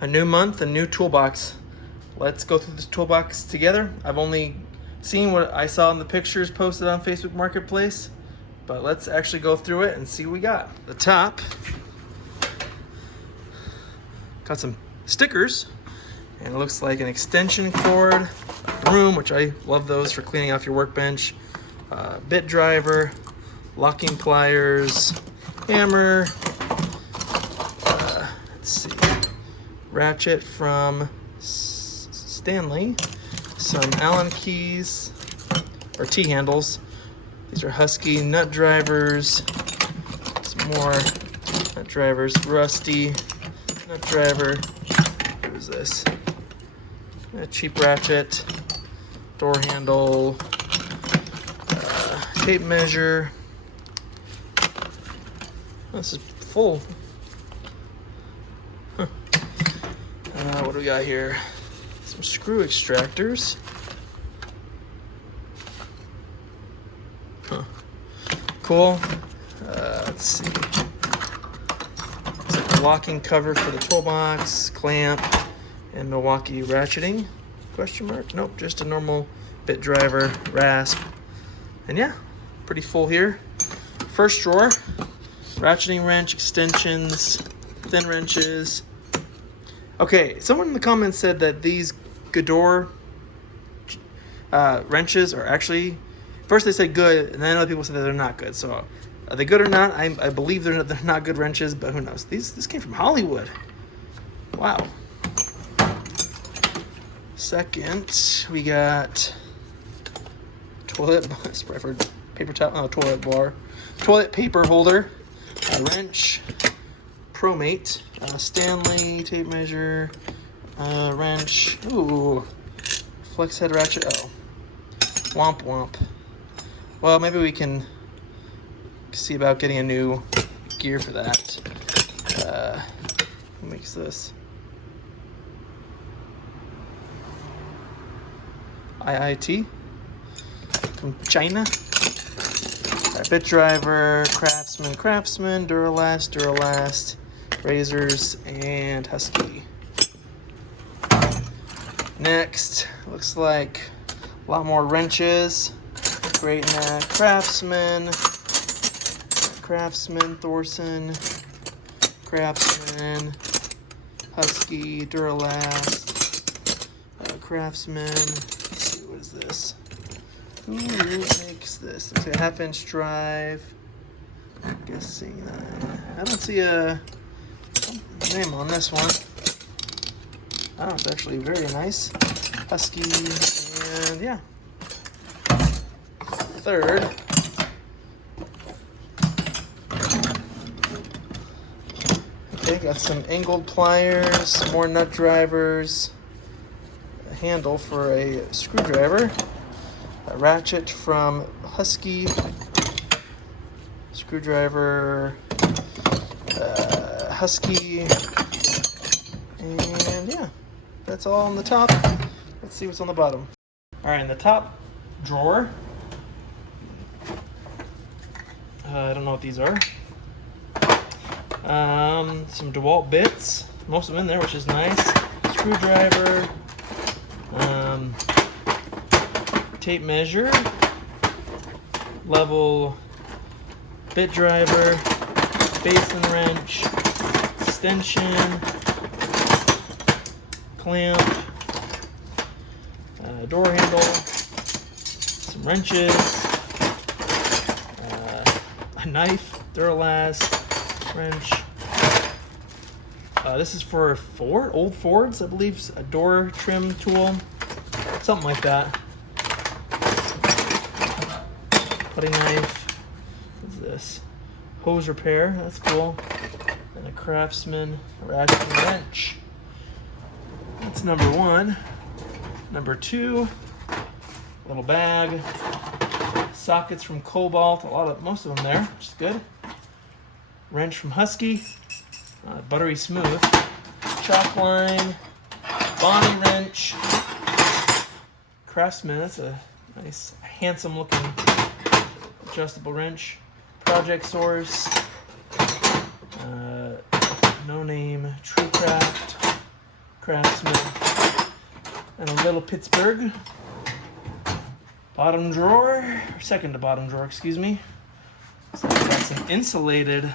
A new month, a new toolbox. Let's go through this toolbox together. I've only seen what I saw in the pictures posted on Facebook Marketplace, but let's actually go through it and see what we got. The top got some stickers, and it looks like an extension cord, a broom, which I love those for cleaning off your workbench, bit driver, locking pliers, hammer, let's see, ratchet from Stanley, some Allen keys or T-handles. These are Husky nut drivers, some more nut drivers, Rusty nut driver. What is this? A cheap ratchet, door handle, tape measure. This is full. Huh. What do we got here? Some screw extractors. Huh. Cool. Let's see. It's like a locking cover for the toolbox, clamp, and Milwaukee ratcheting. Question mark? Nope, just a normal bit driver, rasp. And yeah, pretty full here. First drawer, ratcheting wrench, extensions, thin wrenches. Okay, someone in the comments said that these Gador wrenches are actually, first they said good, and then other people said that they're not good. So are they good or not? I believe they're not good wrenches, but who knows? This came from Hollywood. Wow. Second, we got toilet paper holder, a wrench, ProMate, Stanley tape measure, wrench, ooh, flex head ratchet, oh, womp womp. Well, maybe we can see about getting a new gear for that. Who makes this? IIT from China. Bit driver, Craftsman, Duralast, razors, and Husky. Next, looks like a lot more wrenches. Great Neck, Craftsman, Thorson, Craftsman, Husky, Duralast, Craftsman. Let's see, what is this? Who makes this? It's a 1/2-inch drive. I'm guessing that. I don't see a name on this one. Oh, it's actually very nice. Husky, and yeah. Third, okay, got some angled pliers, some more nut drivers, a handle for a screwdriver, a ratchet from Husky, screwdriver, Husky, and yeah, that's all on the top. Let's see what's on the bottom. All right, in the top drawer, I don't know what these are. Some DeWalt bits, most of them in there, which is nice. Screwdriver, tape measure, level bit driver, basin wrench, extension, clamp, door handle, some wrenches, a knife, Duralast wrench. This is for old Fords, I believe, a door trim tool, something like that. Putty knife. What's this? Hose repair, that's cool. And a Craftsman ratchet wrench. That's number one. Number two, little bag. Sockets from Cobalt, most of them there, which is good. Wrench from Husky, buttery smooth. Chalk line, Bonnie wrench. Craftsman, that's a nice, handsome looking adjustable wrench. Project Source, No Name, Truecraft, Craftsman, and a little Pittsburgh. Bottom drawer, or second to bottom drawer, excuse me. So I've got some insulated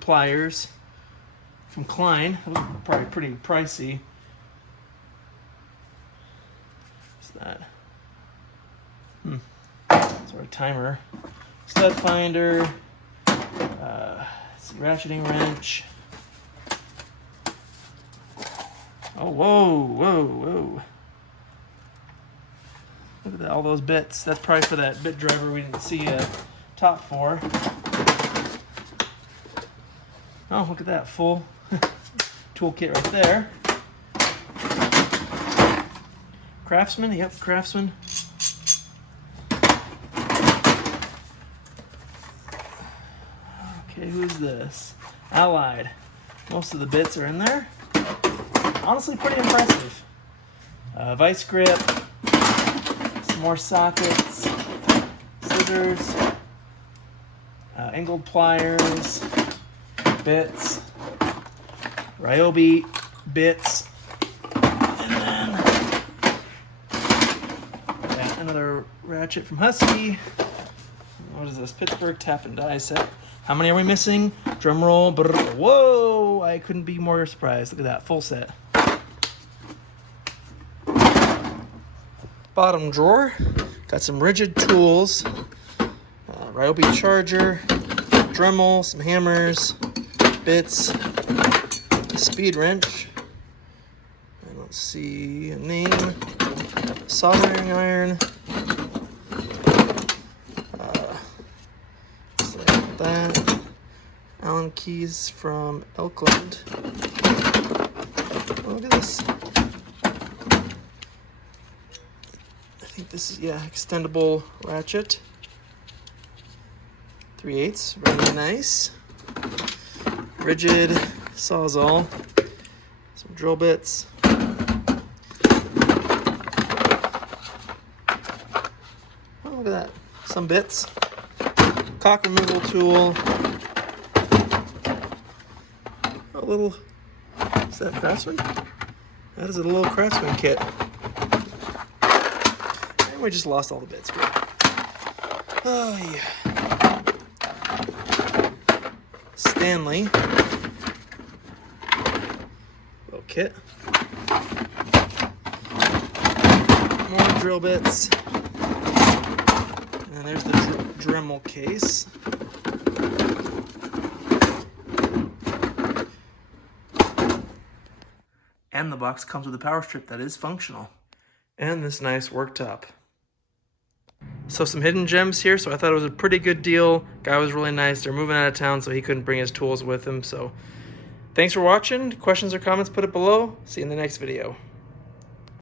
pliers from Klein. Those are probably pretty pricey. What's that? Sorry, timer. Stud finder. Ratcheting wrench. Oh, whoa. Look at that, all those bits. That's probably for that bit driver we didn't see a top for. Oh, look at that, full toolkit right there. Craftsman, yep, Craftsman. Okay, who's this? Allied. Most of the bits are in there. Honestly, pretty impressive. Vice grip, some more sockets, scissors, angled pliers, bits, Ryobi bits, and then got another ratchet from Husky. What is this? Pittsburgh tap and die set. How many are we missing? Drum roll. Brr. Whoa! I couldn't be more surprised. Look at that, full set. Bottom drawer. Got some rigid tools. Ryobi charger, Dremel, some hammers, bits, speed wrench. I don't see a name. Soldering iron. That. Allen keys from Elkland. Oh, look at this. I think this is, yeah, extendable ratchet. 3/8, really nice. Rigid sawzall. Some drill bits. Oh, look at that. Some bits. Cock removal tool. A little, is that Craftsman? That is a little Craftsman kit. And we just lost all the bits. Good. Oh yeah. Stanley. Little kit. More drill bits. And there's the Dremel case. And the box comes with a power strip that is functional. And this nice worktop. So some hidden gems here. So I thought it was a pretty good deal. Guy was really nice. They're moving out of town, so he couldn't bring his tools with him. So thanks for watching. Questions or comments, put it below. See you in the next video.